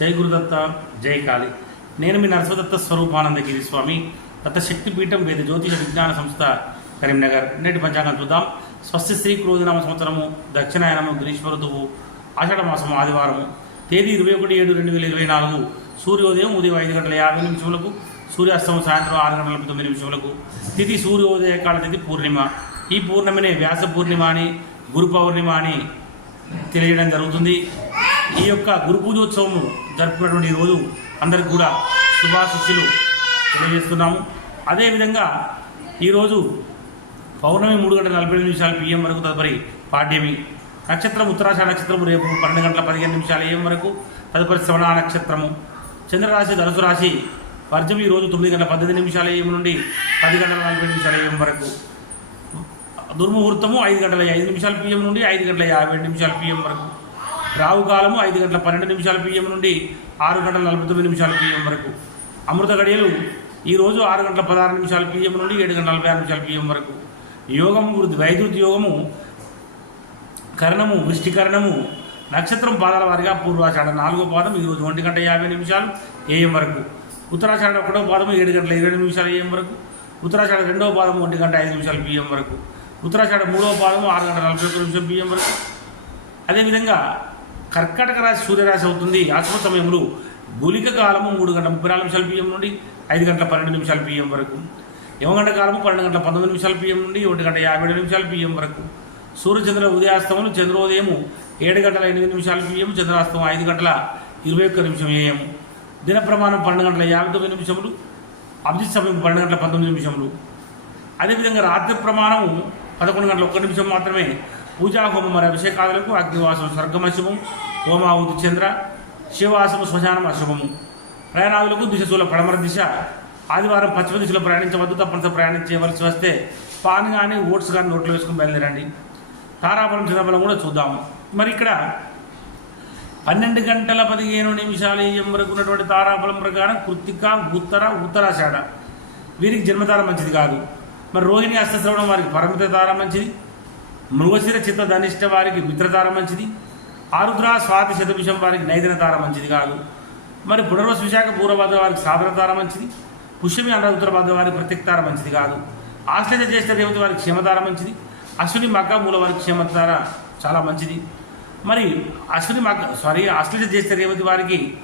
జై గురుదత్త జై కాళి. నేను మీ నరసదత్త స్వరూపానందగిరి స్వామి. దత్త శక్తిపీఠం వేద జ్యోతిష విజ్ఞాన సంస్థ కరీంనగర్. నేటి పంచాంగం చూద్దాం. స్వస్తి శ్రీ క్రోజనామ సంవత్సరము దక్షిణాయనము గ్రీష్మ ఋతువు ఆషాఢ మాసము ఆదివారము. తేదీ ఇరవై ఒకటి ఏడు రెండు వేల ఇరవై నాలుగు. సూర్యోదయం ఉదయం ఐదు గంటల యాభై నిమిషములకు సూర్యాస్తమం సాయంత్రం ఆరు గంటల తొమ్మిది నిమిషములకు. తిథి సూర్యోదయ కాల తిథి పూర్ణిమ. ఈ పూర్ణిమనే వ్యాస పూర్ణిమ అని గురు పౌర్ణిమ అని తెలియడం జరుగుతుంది. ఈ యొక్క గురు పూజోత్సవం జరుపుకున్నటువంటి రోజు అందరికి కూడా శుభాశిస్సులు తెలియజేస్తున్నాము. అదేవిధంగా ఈరోజు పౌర్ణమి మూడు గంటల నలభై ఐదు నిమిషాలు పిఎం వరకు తదుపరి పాడ్యమి. నక్షత్రం ఉత్తరాషాఢ నక్షత్రం రేపు పన్నెండు గంటల పదిహేను నిమిషాలు ఏం వరకు తదుపరి శ్రవణ నక్షత్రము. చంద్రరాశి ధనుసు రాశి వర్జం ఈరోజు రోజు తొమ్మిది గంటల పద్దెనిమిది నిమిషాల ఏఎం నుండి పది గంటల నలభై నిమిషాల ఏఎం వరకు. దుర్ముహూర్తము ఐదు గంటల ఐదు నిమిషాల పిఎం నుండి ఐదు గంటల యాభై నిమిషాల పిఎం వరకు. రావు కాలము ఐదు గంటల పన్నెండు నిమిషాల పిఎం నుండి ఆరు గంటల నలభై తొమ్మిది నిమిషాల పిఎం వరకు. అమృత గడియలు ఈరోజు ఆరు గంటల పదహారు నిమిషాల పిఎం నుండి ఏడు గంటల నలభై ఆరు నిమిషాల పిఎం వరకు. యోగము వృద్ధి వైద్యుతి యోగము కరణము వృష్టికరణము నక్షత్రం పాదాల వారిగా పూర్వాషాఢ నాలుగో పాదం ఈరోజు ఒంటి గంట యాభై నిమిషాలు ఏఎం వరకు. ఉత్తరాషాఢ ఒకటో పాదం ఏడు గంటల ఇరవై నిమిషాలు ఏఎం వరకు. ఉత్తరాషాఢ రెండవ పాదం ఒంటి గంట ఐదు నిమిషాలు పిఎం వరకు. ఉత్తరాషాఢ మూడవ పాదం ఆరు గంటల నలభై ఒక్క నిమిషం పిఎం వరకు. అదేవిధంగా కర్కటక రాశి సూర్యరాశి అవుతుంది. ఆశ్రమ సమయంలో గులిక కాలము మూడు గంటల ముప్పై నాలుగు నిమిషాల పిఎం నుండి ఐదు గంటల పన్నెండు నిమిషాల పిఎం వరకు. యమగంట కాలము పన్నెండు గంటల పంతొమ్మిది నిమిషాల పిఎం నుండి ఒకటి గంట యాభై ఏడు నిమిషాల పిఎం వరకు. సూర్యచంద్ర ఉదయాస్తమం చంద్రోదయము ఏడు గంటల ఎనిమిది నిమిషాల పిఎం చంద్రాస్తమం ఐదు గంటల ఇరవై ఒక్క నిమిషం ఏఎం దిన ప్రమాణం పన్నెండు గంటల యాభై తొమ్మిది నిమిషములు. అభిజిత్ సమయం పన్నెండు గంటల పంతొమ్మిది నిమిషములు. అదేవిధంగా రాత్రి ప్రమాణం పదకొండు గంటల ఒక్క నిమిషం మాత్రమే. పూజా హోమం మరి అభిషేకాదులకు అగ్నివాసం స్వర్గమశుభం హోమావుతి చంద్ర శివాసము శ్మశానం అశుభము ప్రయాణాదులకు దిశశూల పడమర దిశ. ఆదివారం పశ్చిమ దిశలో ప్రయాణించవద్దు తప్పనిసరి ప్రయాణం చేయవలసి వస్తే పాన్ కానీ ఓట్స్ కానీ నోట్లో వేసుకుని బయలుదేరండి. తారాబలం చంద్రబలం కూడా చూద్దాము. మరి ఇక్కడ పన్నెండు గంటల పదిహేను నిమిషాలు ఏం వరకు ఉన్నటువంటి తారాబలం ప్రకారం కృత్తిక ఉత్తర ఉత్తరాషాఢ వీరికి జన్మతార మంచిది కాదు. మరి రోహిణి అష్టశ్రవణం వారికి పరమిత తార మంచిది. మృగశిర చిత్త ధనిష్ట వారికి మిత్రధార మంచిది. ఆరుద్ర స్వాతి శతభిషం వారికి నైదన తార మంచిది కాదు. మరి పునర్వసు విశాఖ పూర్వభద్ర వారికి సాధన తార మంచిది. పుష్యమి అన్న ఉత్తరభద్ర వారికి ప్రత్యక్తార మంచిది కాదు. ఆశ్లేష జ్యేష్ఠ దేవత వారికి క్షేమధార మంచిది. అశ్విని మగ్గ మూల వారికి క్షేమతార చాలా మంచిది. మరి అశ్విని మగ్గ సారీ ఆశ్లేష జ్యేష్ఠ దేవత వారికి